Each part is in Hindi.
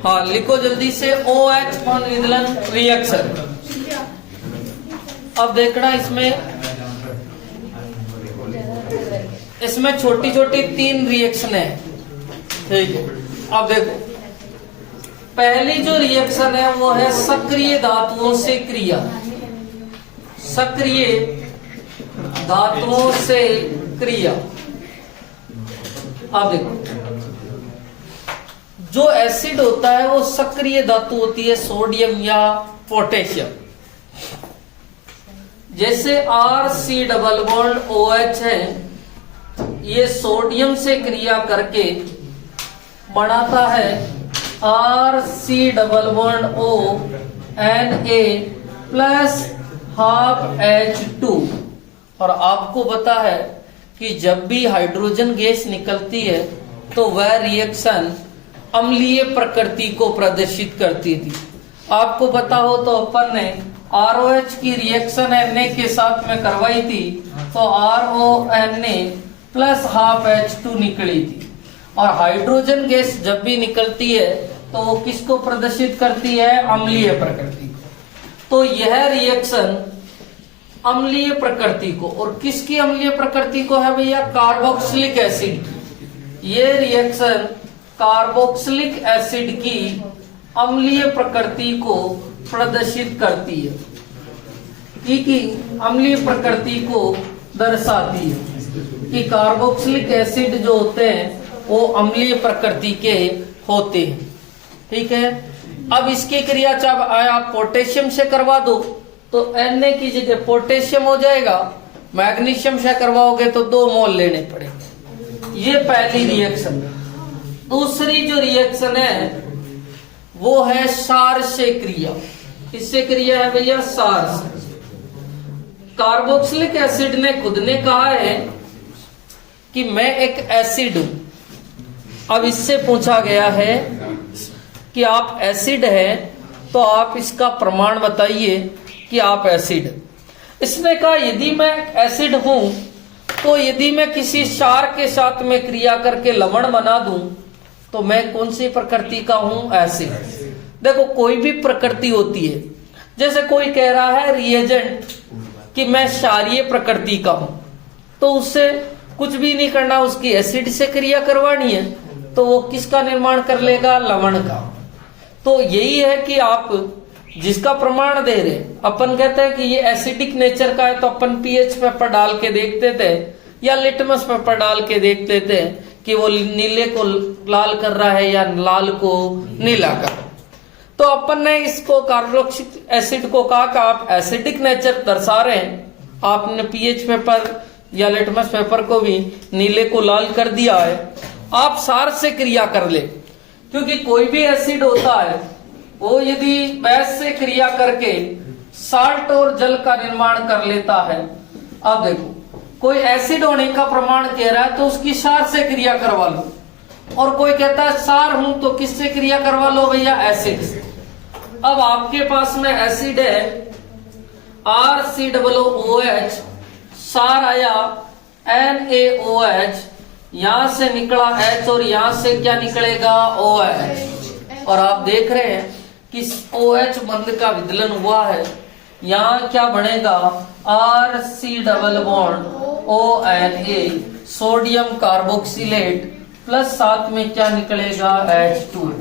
हाँ लिखो जल्दी से, OH von Wheeler रिएक्शन। अब देखना इसमें छोटी छोटी 3 रिएक्शन है, ठीक है। अब देखो पहली जो रिएक्शन है वो है सक्रिय धातुओं से क्रिया। सक्रिय धातुओं से क्रिया। अब देखो जो एसिड होता है वो सक्रिय धातु होती है, सोडियम या पोटेशियम। जैसे RC डबल बॉन्ड OH है, ये सोडियम से क्रिया करके बनाता है RC double bond O Na plus half H2। और आपको पता है कि जब भी हाइड्रोजन गैस निकलती है तो वह रिएक्शन अम्लीय प्रकृति को प्रदर्शित करती थी। आपको पता हो तो अपन ने ROH की रिएक्शन Na के साथ में करवाई थी, तो RONA प्लस हाफ H2 निकली थी। और हाइड्रोजन गैस जब भी निकलती है तो वो किसको प्रदर्शित करती है? अम्लीय प्रकृति को। तो यह रिएक्शन अम्लीय प्रकृति को, और किसकी अम्लीय प्रकृति को है भैया? Carboxylic acid. ये रिएक्शन कार्बोक्सिलिक एसिड की अम्लीय प्रकृति को प्रदर्शित करती है, कि अम्लीय प्रकृति को दर्शाती है कि कार्बोक्सिलिक एसिड जो होते हैं वो अम्लीय प्रकृति के होते हैं, ठीक है। अब इसकी क्रिया जब आप पोटेशियम से करवा दो तो Na की जगह पोटेशियम हो जाएगा, मैग्नीशियम से करवाओगे तो 2 मोल लेने पड़ेंगे। ये पहली रिएक्शन। दूसरी जो रिएक्शन है वो है सार से क्रिया। इससे क्रिया है भैया सार से। कार्बोक्सिलिक एसिड ने खुद ने कहा है कि मैं एक एसिड हूं। अब इससे पूछा गया है कि आप एसिड है तो आप इसका प्रमाण बताइए कि आप एसिड। इसने कहा यदि मैं एसिड हूं तो यदि मैं किसी क्षार के साथ में क्रिया करके लवण बना दूं तो मैं कौन सी प्रकृति का हूं? एसिड। देखो कोई भी प्रकृति होती है, जैसे कोई कह रहा है रिएजेंट कि मैं क्षारीय प्रकृति का हूं, तो उससे कुछ भी नहीं करना, उसकी एसिड से क्रिया करवानी है तो वो किसका निर्माण कर लेगा? लवण का। तो यही है कि आप जिसका प्रमाण दे रहे, अपन कहते हैं कि ये एसिडिक नेचर का है तो अपन पीएच पेपर डाल के देखते थे या लिटमस पेपर डाल के देखते थे कि वो नीले को लाल कर रहा है या लाल को नीला कर। तो अपन ने इसको कार्बोक्सिलिक एसिड को कहा कि आप एसिडिक नेचर दर्शा रहे हैं, आपने पीएच पेपर या लिटमस पेपर को भी नीले को लाल कर दिया है, आप सार से क्रिया कर ले। क्योंकि कोई भी एसिड होता है वो यदि बेस से क्रिया करके साल्ट और जल का निर्माण कर लेता है। अब देखो कोई एसिड होने का प्रमाण कह रहा है तो उसकी सार से क्रिया करवा लो, और कोई कहता है सार हूं तो किससे क्रिया करवा लो भैया? एसिड से। अब आपके पास में एसिड है RCOOH, सार आया NaOH, यहां से निकला H और यहां से क्या निकलेगा? OH। और आप देख रहे हैं कि OH बंध का विदलन हुआ है, यहाँ क्या बनेगा? RC double bond ONA, sodium carboxylate plus साथ में क्या निकलेगा? H2।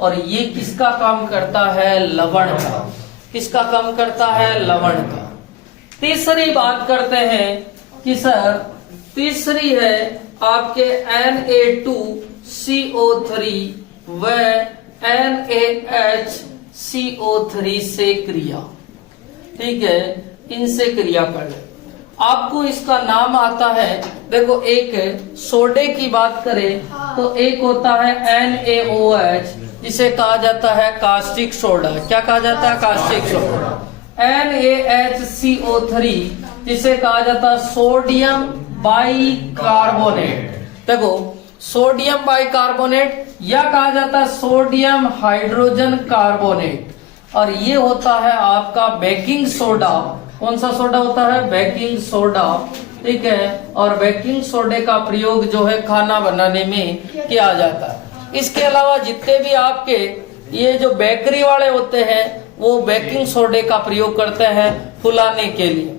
और ये किसका काम करता है? लवण का। किसका काम करता है? लवण का। तीसरी बात करते हैं कि सर तीसरी है आपके Na2CO3 व NaHCO3 से क्रिया, ठीक है, इनसे क्रिया कर ले। आपको इसका नाम आता है, देखो एक सोडे की बात करें तो एक होता है NaOH, जिसे कहा जाता है कास्टिक सोडा। क्या कहा जाता है? Caustic soda. NaHCO3 जिसे कहा जाता है सोडियम बाइकार्बोनेट। देखो सोडियम बाइकार्बोनेट या कहा जाता है सोडियम हाइड्रोजन कार्बोनेट, और ये होता है आपका बेकिंग सोडा। कौन सा सोडा होता है? बेकिंग सोडा, ठीक है। और बेकिंग सोडे का प्रयोग जो है खाना बनाने में किया जाता है। इसके अलावा जितने भी आपके ये जो बेकरी वाले होते हैं वो बेकिंग सोडे का प्रयोग करते हैं फुलाने के लिए।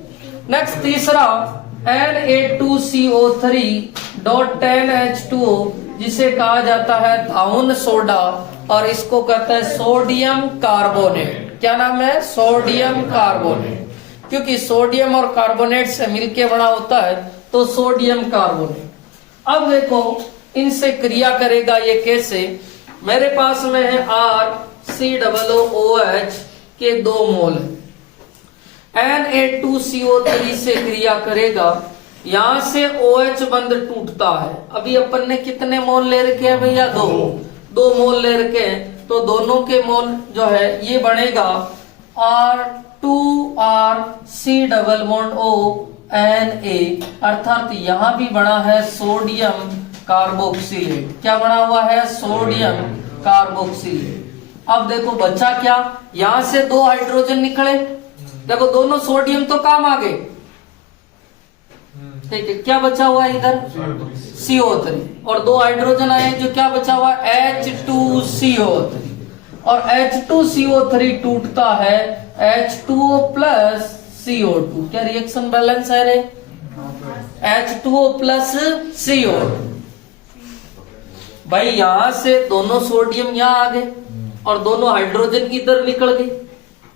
नेक्स्ट तीसरा Na2CO3.10H2O जिसे कहा जाता है धाउन सोडा और इसको कहते हैं सोडियम कार्बोनेट। क्या नाम है? सोडियम कार्बोनेट, क्योंकि सोडियम और कार्बोनेट से मिलके बना होता है तो सोडियम कार्बोनेट। अब देखो इनसे क्रिया करेगा ये कैसे। मेरे पास में है RCOOH के 2 मोल, Na2CO3 से क्रिया करेगा, यहां से OH बंध टूटता है। अभी अपन ने कितने मोल ले रखे हैं भैया? 2 मोल ले रखे हैं, तो दोनों के मोल जो है ये बनेगा R2RC≡ONA, अर्थात यहां भी बना है सोडियम कार्बोक्सिलेट। क्या बना हुआ है? Sodium carboxylate. अब देखो बचा क्या, यहां से 2 हाइड्रोजन निकले, देखो दोनों सोडियम तो काम आ गए, ठीक है। क्या बचा हुआ है इधर? CO3, और 2 हाइड्रोजन आए जो क्या बचा हुआ? H2CO3, और H2CO3 टूटता है H2O प्लस CO2। क्या रिएक्शन बैलेंस है रे? H2O plus CO2। भाई यहां से दोनों सोडियम यहां आ गए और दोनों हाइड्रोजन इधर निकल गए,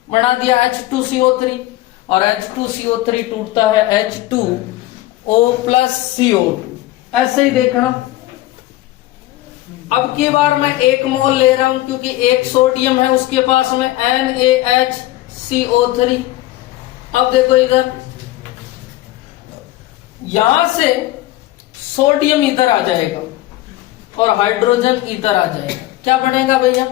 बना दिया H2CO3, और H2CO3 टूटता है H2O प्लस CO2। ऐसे ही देखना। अब की बार मैं 1 मोल ले रहा हूं क्योंकि 1 सोडियम है उसके पास में NaHCO3। अब देखो इधर, यहां से सोडियम इधर आ जाएगा और हाइड्रोजन इधर आ जाएगा। क्या बनेगा भैया?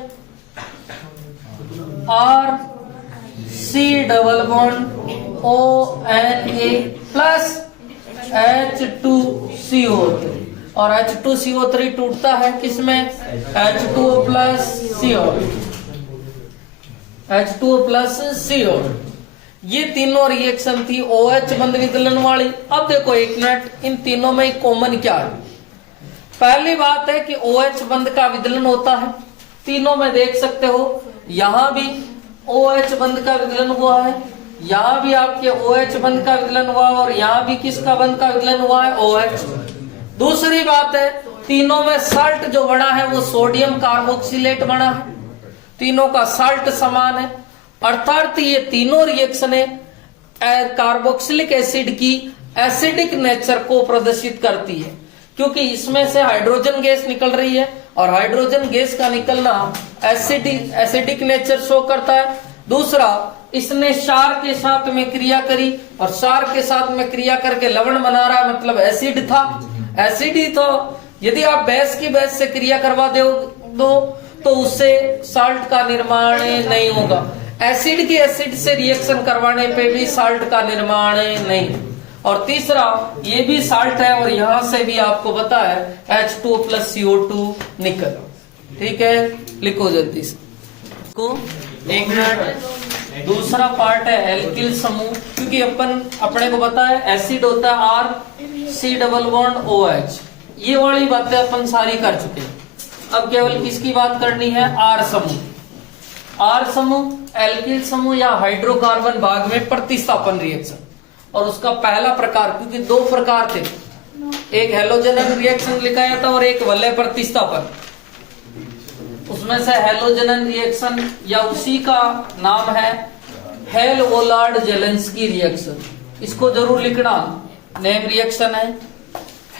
RC≡ONA प्लस H2CO3, और H2CO3 टूटता है किसमें? H2O plus CO2। ये तीनों रिएक्शन थी OH बंध विदलन वाली। अब देखो एक मिनट, इन तीनों में कॉमन क्या है? पहली बात है कि OH बंध का विदलन होता है, तीनों में देख सकते हो। यहां भी OH बंध का विदलन हुआ है, यहां भी आपके OH बंध का विदलन हुआ, और यहां भी किसका बंध का विदलन हुआ है? OH। दूसरी बात है, तीनों में साल्ट जो बना है वो सोडियम कार्बोक्सिलेट बना है, तीनों का साल्ट समान है, अर्थात ये तीनों रिएक्शनें कार्बोक्सिलिक एसिड की एसिडिक नेचर को प्रदर्शित करती है, क्योंकि इसमें से हाइड्रोजन गैस निकल रही है और हाइड्रोजन गैस का निकलना एसिडिक नेचर शो करता है। दूसरा, इसने क्षार के साथ में क्रिया करी और क्षार के साथ में क्रिया करके लवण बना रहा है, मतलब एसिड था, एसिड ही तो। यदि आप बेस की बेस से क्रिया करवा दो तो उससे साल्ट का निर्माण नहीं होगा। एसिड की एसिड से रिएक्शन करवाने पे भी साल्ट का निर्माण नहीं। और तीसरा, ये भी साल्ट है और यहां से भी आपको पता है H2O प्लस CO2 निकल। ठीक है, लिखो जल्दी से को। एक मिनट, दूसरा पार्ट है एल्किल समूह, क्योंकि अपने को पता है एसिड होता है RC≡OH। ये वाली बातें अपन सारी कर चुके हैं। अब केवल किसकी बात करनी है? R समूह। R समूह एल्किल समूह या हाइड्रोकार्बन भाग में प्रतिस्थापन रिएक्शन, और उसका पहला प्रकार, क्योंकि 2 प्रकार थे, एक हेलोजनन रिएक्शन लिखाया था और एक वलय प्रतिस्थापन। उसमें से हेलोजनन रिएक्शन या उसी का नाम है हेल-वोलार्ड-जेलेंस्की रिएक्शन, इसको जरूर लिखना, नेम रिएक्शन है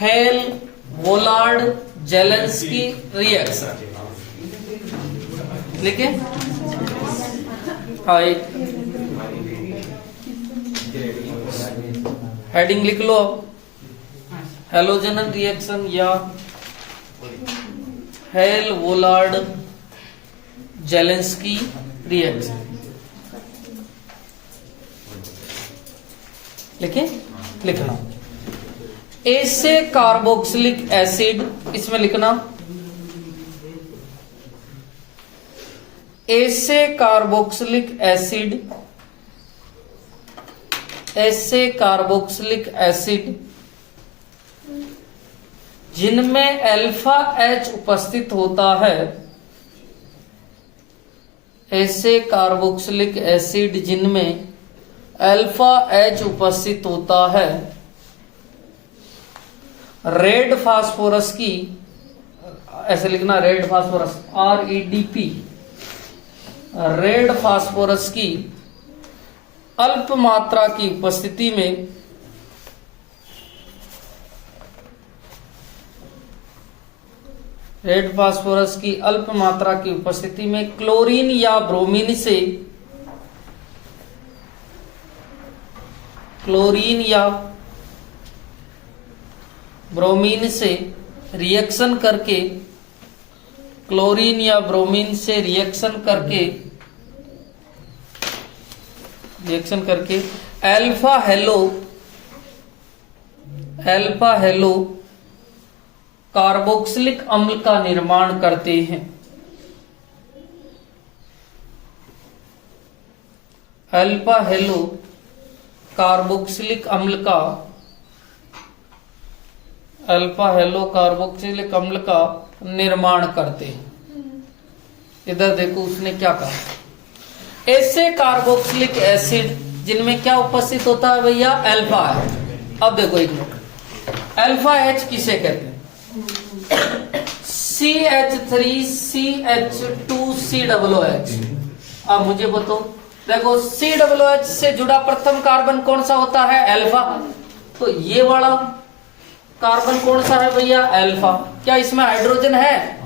हेल-वोलार्ड-जेलेंस्की रिएक्शन। लिखे? हाँ, एक हेडिंग लिख लो, हेलोजनन रिएक्शन या हेल-वोलार्ड-जेलेंस्की रिएक्शन। लिखे? लिखना। ए से कार्बोक्सिलिक एसिड, इसमें लिखना ए से कार्बोक्सिलिक एसिड, ऐसे कार्बोक्सिलिक एसिड जिनमें अल्फा H उपस्थित होता है, ऐसे कार्बोक्सिलिक एसिड जिनमें अल्फा H उपस्थित होता है, रेड फास्फोरस की, ऐसे लिखना red phosphorus REDP, red phosphorus की अल्प मात्रा की उपस्थिति में रेड फास्फोरस की अल्प मात्रा की उपस्थिति में क्लोरीन या ब्रोमीन से रिएक्शन करके अल्फा हेलो कार्बोक्सिलिक अम्ल का निर्माण करते हैं। अल्फा हेलो कार्बोक्सिलिक अम्ल का निर्माण करते हैं। इधर देखो उसने क्या कहा, ऐसे कार्बोक्सिलिक एसिड जिनमें क्या उपस्थित होता है भैया, अल्फा है। अब देखो एक मिनट, अल्फा H किसे कहते हैं, CH3CH2COOH। अब मुझे बताओ, देखो COOH से जुड़ा प्रथम कार्बन कौन सा होता है, अल्फा। तो ये वाला कार्बन कौन सा है भैया, अल्फा। क्या इसमें हाइड्रोजन है,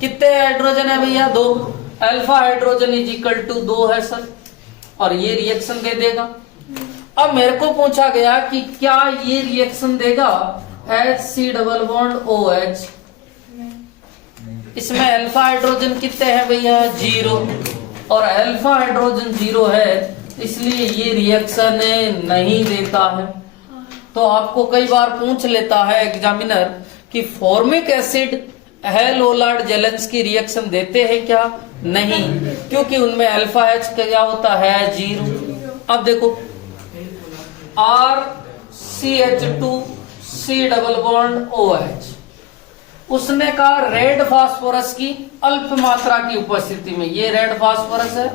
कितने हाइड्रोजन है भैया, 2। Alpha hydrogen is equal to 2 है सर, और ये रिएक्शन दे देगा। अब मेरे को पूछा गया कि क्या ये रिएक्शन देगा HCOOH, इसमें अल्फा हाइड्रोजन कितने हैं भैया, 0, और अल्फा हाइड्रोजन 0 है, इसलिए ये रिएक्शन नहीं देता है। तो आपको कई बार पूछ लेता है एग्जामिनर कि फॉर्मिक एसिड हेलोलार्ड जेलेंस की रिएक्शन देते हैं क्या, नहीं, क्योंकि उनमें अल्फा H क्या होता है, 0। अब देखो RCH2COOH, उसने कहा रेड फास्फोरस की अल्प मात्रा की उपस्थिति में, ये रेड फास्फोरस है,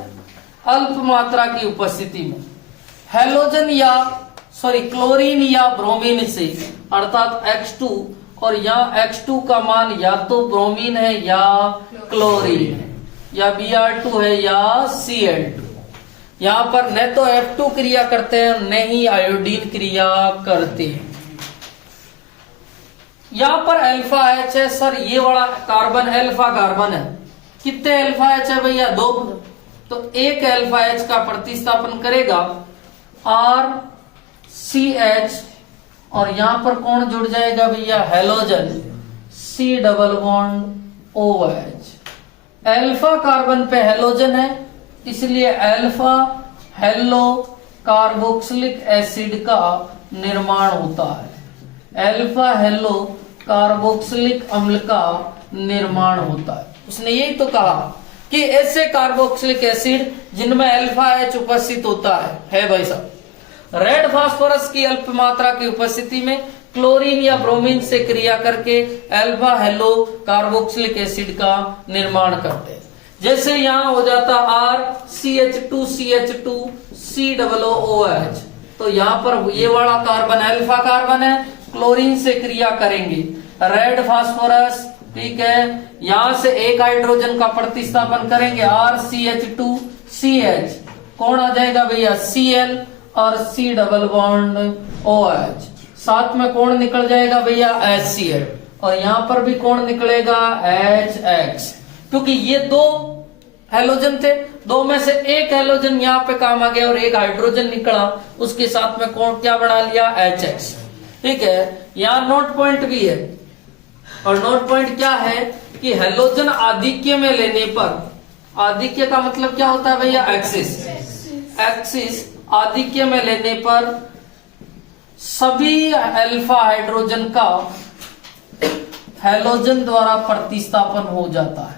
अल्प मात्रा की उपस्थिति में हेलोजन या क्लोरीन या ब्रोमीन से, अर्थात X2, और यहाँ X2 का मान या तो ब्रोमीन है या क्लोरीन है, या Br2 है या Cl2। यहाँ पर न तो F2 क्रिया करते हैं न ही आयोडीन क्रिया करते हैं। यहाँ पर अल्फा H है सर, ये वाला कार्बन अल्फा कार्बन है, कितने अल्फा H है भैया, 2। तो एक अल्फा H का प्रतिस्थापन करेगा RCH, और यहां पर कौन जुड़ जाएगा भैया, हेलोजन C♯OH। अल्फा कार्बन पे हेलोजन है, इसलिए अल्फा हेलो कार्बोक्सिलिक एसिड का निर्माण होता है, अल्फा हेलो कार्बोक्सिलिक अम्ल का निर्माण होता है। उसने यही तो कहा कि ऐसे कार्बोक्सिलिक एसिड जिनमें अल्फा H उपस्थित होता है भाई साहब, रेड फास्फोरस की अल्प मात्रा की उपस्थिति में क्लोरीन या ब्रोमीन से क्रिया करके अल्फा हेलो कार्बोक्सिलिक एसिड का निर्माण करते हैं। जैसे यहां हो जाता RCH2CH2COOH, तो यहां पर ये वाला कार्बन अल्फा कार्बन है, क्लोरीन से क्रिया करेंगे रेड फास्फोरस, ठीक है, यहां से एक हाइड्रोजन का प्रतिस्थापन करेंगे RCH2CH, कौन आ जाएगा भैया, Cl, और C♯OH, साथ में कौन निकल जाएगा भैया, HCl, और यहां पर भी कौन निकलेगा, HX, क्योंकि ये 2 हेलोजन थे, 2 में से एक हेलोजन यहाँ पे काम आ गया और एक हाइड्रोजन निकला, उसके साथ में कौन क्या बना लिया, HX, ठीक है। यहाँ नोट पॉइंट भी है, और नोट पॉइंट क्या है कि हेलोजन आधिक्य में लेने पर, आधिक्य का मतलब क्या होता है भैया, एक्सिस आधिक्य में लेने पर सभी अल्फा हाइड्रोजन का हेलोजन द्वारा प्रतिस्थापन हो जाता है।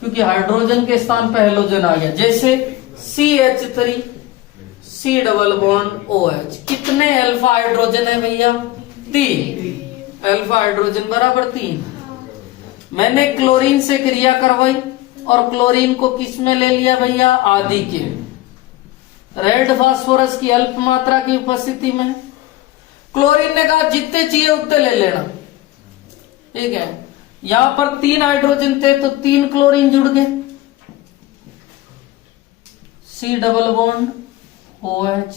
क्योंकि हाइड्रोजन के स्थान पर हेलोजन आ गया, जैसे CH3 C♯OH, कितने अल्फा हाइड्रोजन है भैया, 3, अल्फा हाइड्रोजन बराबर 3। मैंने क्लोरीन से क्रिया करवाई और क्लोरीन को किस में ले लिया भैया, आदि के। रेड फास्फोरस की अल्प मात्रा की उपस्थिति में क्लोरीन ने कहा जितने चाहिए उतने ले लेना, ठीक है। यहां पर 3 हाइड्रोजन थे तो 3 क्लोरीन जुड़ गए, C double bond OH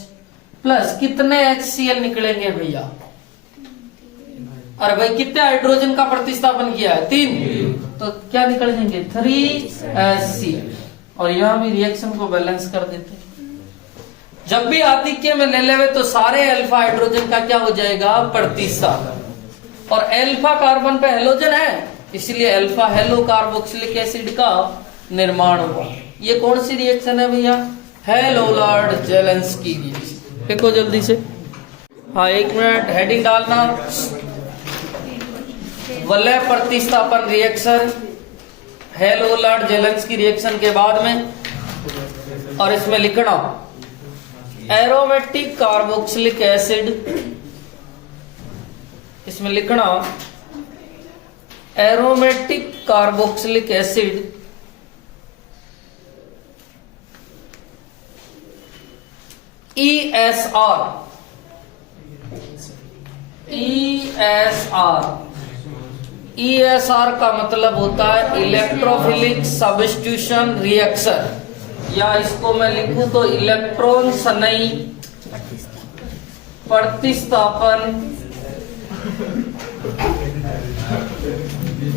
plus कितने HCl निकलेंगे भैया, अरे भाई कितने हाइड्रोजन का प्रतिस्थापन किया है, 3, तो क्या निकल जाएंगे 3HCl। और यहां भी रिएक्शन को बैलेंस कर देते हैं। जब भी आधिक्य में ले लेवे तो सारे अल्फा हाइड्रोजन का क्या हो जाएगा, प्रतिस्थापन। और अल्फा कार्बन पे हेलोजन है, इसलिए अल्फा हेलो कार्बोक्सिलिक एसिड का निर्माण हुआ। ये कौन सी रिएक्शन है भैया, हेलोलार्ड जेलेंस्की रिएक्शन। देखो जल्दी से, हाँ 1 मिनट हेडिंग डालना, वलय प्रतिस्थापन रिएक्शन हेलोलार्ड जेलेंस्की रिएक्शन के बाद में, और इसमें लिखना एरोमेटिक कार्बोक्सिलिक एसिड, इसमें लिखना aromatic carboxylic acid ESR। ESR का मतलब होता है इलेक्ट्रोफिलिक सब्स्टिट्यूशन रिएक्शन, या इसको मैं लिखूं तो इलेक्ट्रॉन सनई प्रतिस्थापन,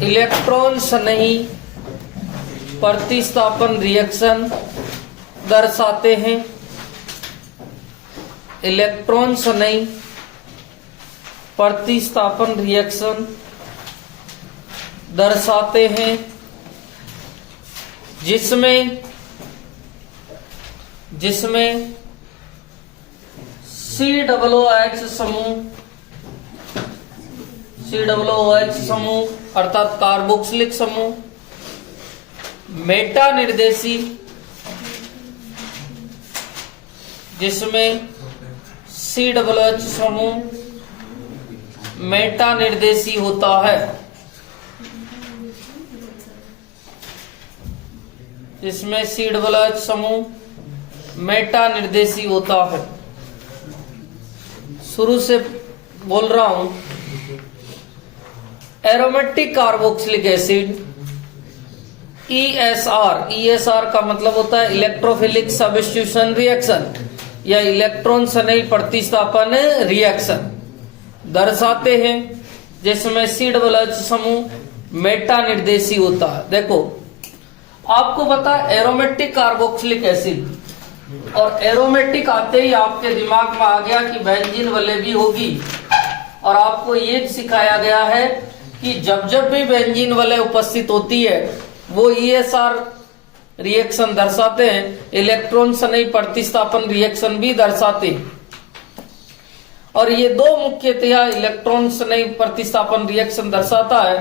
इलेक्ट्रॉन सनई प्रतिस्थापन रिएक्शन दर्शाते हैं। इलेक्ट्रॉन सनई प्रतिस्थापन रिएक्शन दर्शाते हैं जिसमें COOH समूह अर्थात कार्बोक्सिलिक समूह, मेटा निर्देशी, जिसमें COOH समूह मेटा निर्देशी होता है, जिसमें COOH समूह मेटा निर्देशी होता है। शुरू से बोल रहा हूं, एरोमेटिक कार्बोक्सिलिक एसिड ESR का मतलब होता है इलेक्ट्रोफिलिक सब्स्टिट्यूशन रिएक्शन या इलेक्ट्रॉन सनई प्रतिस्थापन रिएक्शन दर्शाते हैं, जिसमें COOH समूह मेटा निर्देशी होता है। देखो आपको पता है एरोमेटिक कार्बोक्सिलिक एसिड, और एरोमेटिक आते ही आपके दिमाग में आ गया कि बेंजीन वलय भी होगी, और आपको ये सिखाया गया है कि जब भी बेंजीन वलय उपस्थित होती है वो ESR रिएक्शन दर्शाते हैं, इलेक्ट्रॉन सनई प्रतिस्थापन रिएक्शन भी दर्शाते हैं। और ये दो मुख्यतया इलेक्ट्रॉन सनई प्रतिस्थापन रिएक्शन दर्शाता है।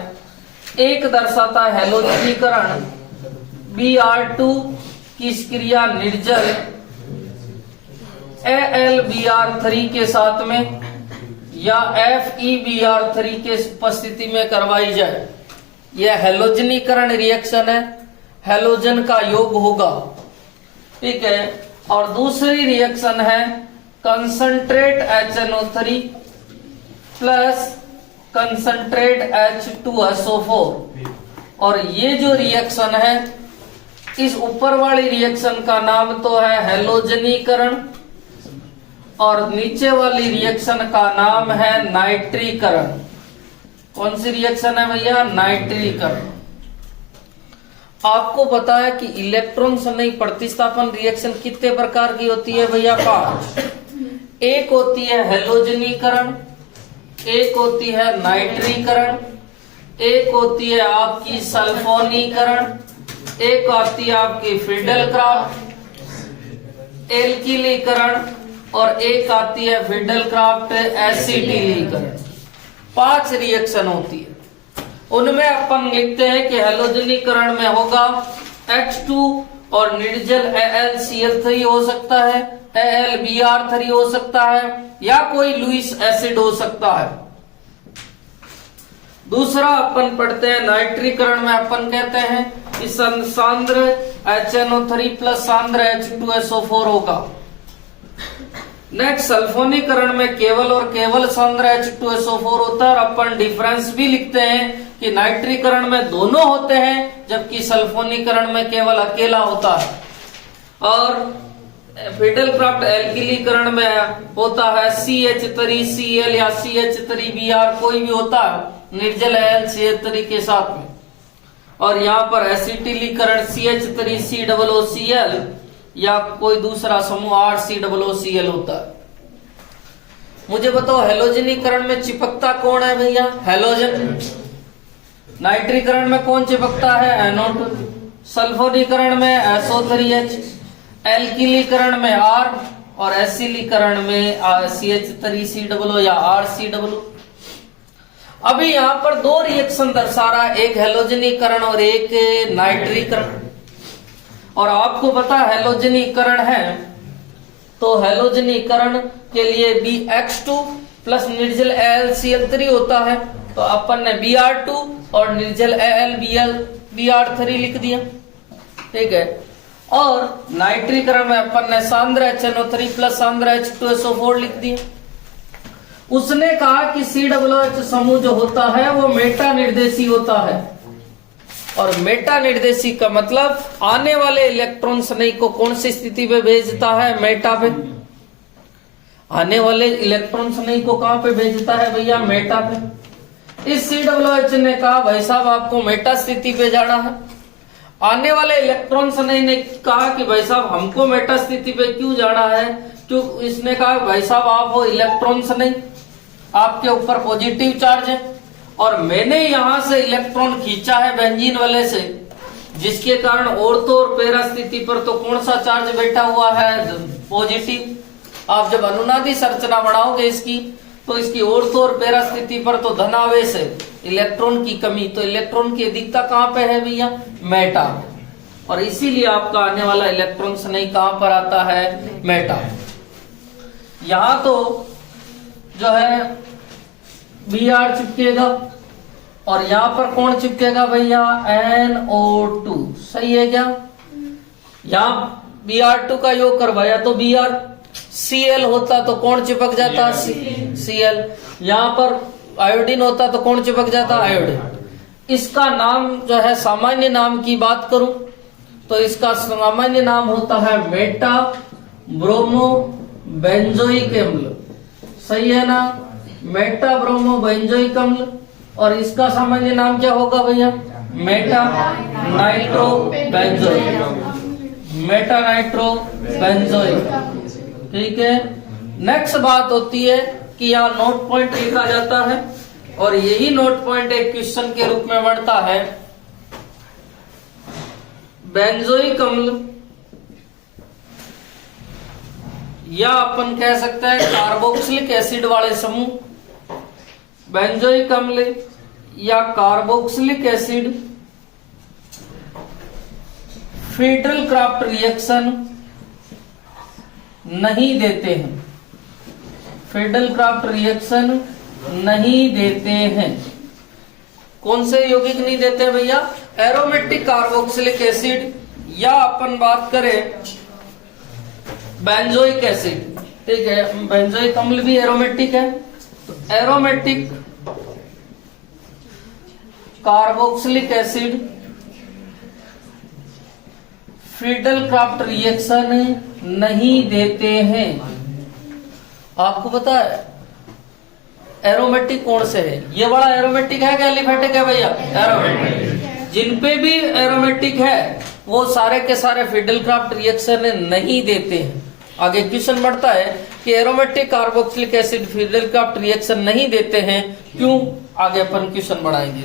एक दर्शाता है हैलोजनीकरण, Br2 की क्रिया निर्जल AlBr3 के साथ में या FeBr3 के उपस्थिति में करवाई जाए, यह हैलोजनीकरण रिएक्शन है, हैलोजन का योग होगा, ठीक है। और दूसरी रिएक्शन है concentrate HNO3 plus concentrate H2SO4, और ये जो रिएक्शन है इस ऊपर वाली रिएक्शन का नाम तो है हैलोजनीकरण, और नीचे वाली रिएक्शन का नाम है नाइट्रीकरण। कौन सी रिएक्शन है भैया, नाइट्रीकरण। आपको पता है कि इलेक्ट्रॉन सनई प्रतिस्थापन रिएक्शन कितने प्रकार की होती है भैया, 5। एक होती है हैलोजनीकरण, एक होती है नाइट्रीकरण, एक होती है आपकी सल्फोनीकरण, एक आती है आपकी फिडेलक्राफ्ट एल्किलीकरण, और एक आती है फिडेलक्राफ्ट एसिटिलीकरण। 5 रिएक्शन होती है। उनमें अपन लिखते हैं कि हैलोजनीकरण में होगा H2 और निर्जल AlCl3 हो सकता है, AlBr3 हो सकता है, या कोई लुईस एसिड हो सकता है। दूसरा अपन पढ़ते हैं नाइट्रीकरण में अपन कहते हैं इस सांद्र HNO3 प्लस सांद्र H2SO4 होगा। नेक्स्ट सल्फोनीकरण में केवल और केवल सांद्र H2SO4 होता है और अपन डिफरेंस भी लिखते हैं कि नाइट्रीकरण में दोनों होते हैं जबकि सल्फोनीकरण में केवल अकेला होता है। और फिडेलक्राफ्ट एल्किलीकरण में होता है CH3Cl या CH3Br कोई भी होता है निर्जल CH3 के साथ में। और यहाँ पर एसिटिलीकरण CH3COOCl या कोई दूसरा समूह RCOOCl होता है। मुझे बताओ हेलोजनीकरण में चिपकता कौन है भैया? हेलोजन। नाइट्रीकरण में कौन चिपकता है? NO2। सल्फोनीकरण में SO3H। एल्किलीकरण में R और एसिलीकरण में CH3COO या RCOO। अभी यहाँ पर दो रिएक्शन दर्शा रहा है, एक हेलोजनीकरण और एक नाइट्रीकरण। और आपको पता हेलोजनीकरण है तो हेलोजनीकरण के लिए BX2 प्लस निर्जल AlCl3 होता है तो अपन ने Br2 और निर्जल AlBr3 लिख दिया, ठीक है। और नाइट्रीकरण में अपन ने सांद्र HNO3 प्लस सांद्र H2SO4 लिख दिया। उसने कहा कि COOH समूह जो होता है वो मेटा निर्देशी होता है और मेटा निर्देशी का मतलब आने वाले इलेक्ट्रॉन स्नेही को कौन सी स्थिति पे भेजता है? मेटा पे। आने वाले इलेक्ट्रॉन स्नेही को कहां पे भेजता है भैया? मेटा पे। इस COOH ने कहा भाई साहब आपको मेटा स्थिति पे जाना है। आने वाले इलेक्ट्रॉन स्नेही ने कहा कि भाई साहब हमको मेटा स्थिति पे क्यों जाना है? क्यों? इसने कहा भाई साहब आप वो इलेक्ट्रॉन स्नेही, आपके ऊपर पॉजिटिव चार्ज है और मैंने यहां से इलेक्ट्रॉन खींचा है बेंजीन वाले से, जिसके कारण ऑर्थो और पैरा स्थिति पर तो कौन सा चार्ज बैठा हुआ है? पॉजिटिव। आप जब अनुनादी संरचना बनाओगे इसकी तो इसकी ऑर्थो और पैरा स्थिति पर तो धनावेश है, इलेक्ट्रॉन की कमी, तो इलेक्ट्रॉन की अधिकता कहां पे है भैया? मेटा। और इसीलिए आपका आने वाला इलेक्ट्रॉन स्नेही कहां पर आता है? मेटा। यहां तो जो है Br चिपकेगा और यहां पर कौन चिपकेगा भैया? NO2। सही है क्या? यहां Br2 का योग करवाया तो Br, Cl होता तो कौन चिपक जाता? Cl। यहां पर आयोडीन होता तो कौन चिपक जाता? आयोडीन। इसका नाम जो है सामान्य नाम की बात करूं तो इसका सामान्य नाम होता है मेटा ब्रोमो बेंजोइक अम्ल। सही है ना? मेटा ब्रोमो बेंजोइक अम्ल। और इसका सामान्य नाम क्या होगा भैया? Meta nitro benzoic. Meta nitro benzoic, ठीक है। नेक्स्ट बात होती है कि यहाँ नोट पॉइंट लिखा जाता है और यही नोट पॉइंट एक क्वेश्चन के रूप में बनता है। बेंजोइक अम्ल या अपन कह सकते हैं कार्बोक्सिलिक एसिड वाले समूह, बेंजोइक अम्ल या कार्बोक्सिलिक एसिड फिडेलक्राफ्ट रिएक्शन नहीं देते हैं। फिडेलक्राफ्ट रिएक्शन नहीं देते हैं। कौन से यौगिक नहीं देते हैं भैया? एरोमेटिक कार्बोक्सिलिक एसिड या अपन बात करें बेंजोइक एसिड, ठीक है। बेंजोइक अम्ल भी एरोमेटिक है तो एरोमेटिक कार्बोक्सिलिक एसिड फिडेलक्राफ्ट रिएक्शन नहीं देते हैं। आपको पता है एरोमेटिक कौन से है? ये बड़ा एरोमेटिक है क्या एलिफेटिक है भैया? एरोमेटिक। जिनपे भी एरोमेटिक है वो सारे के सारे फिडेलक्राफ्ट रिएक्शन नहीं देते हैं। आगे क्वेश्चन बढ़ता है कि एरोमेटिक कार्बोक्सिलिक एसिड फिडेलक्राफ्ट रिएक्शन नहीं देते हैं, क्यों? आगे अपन क्वेश्चन बढ़ाएंगे।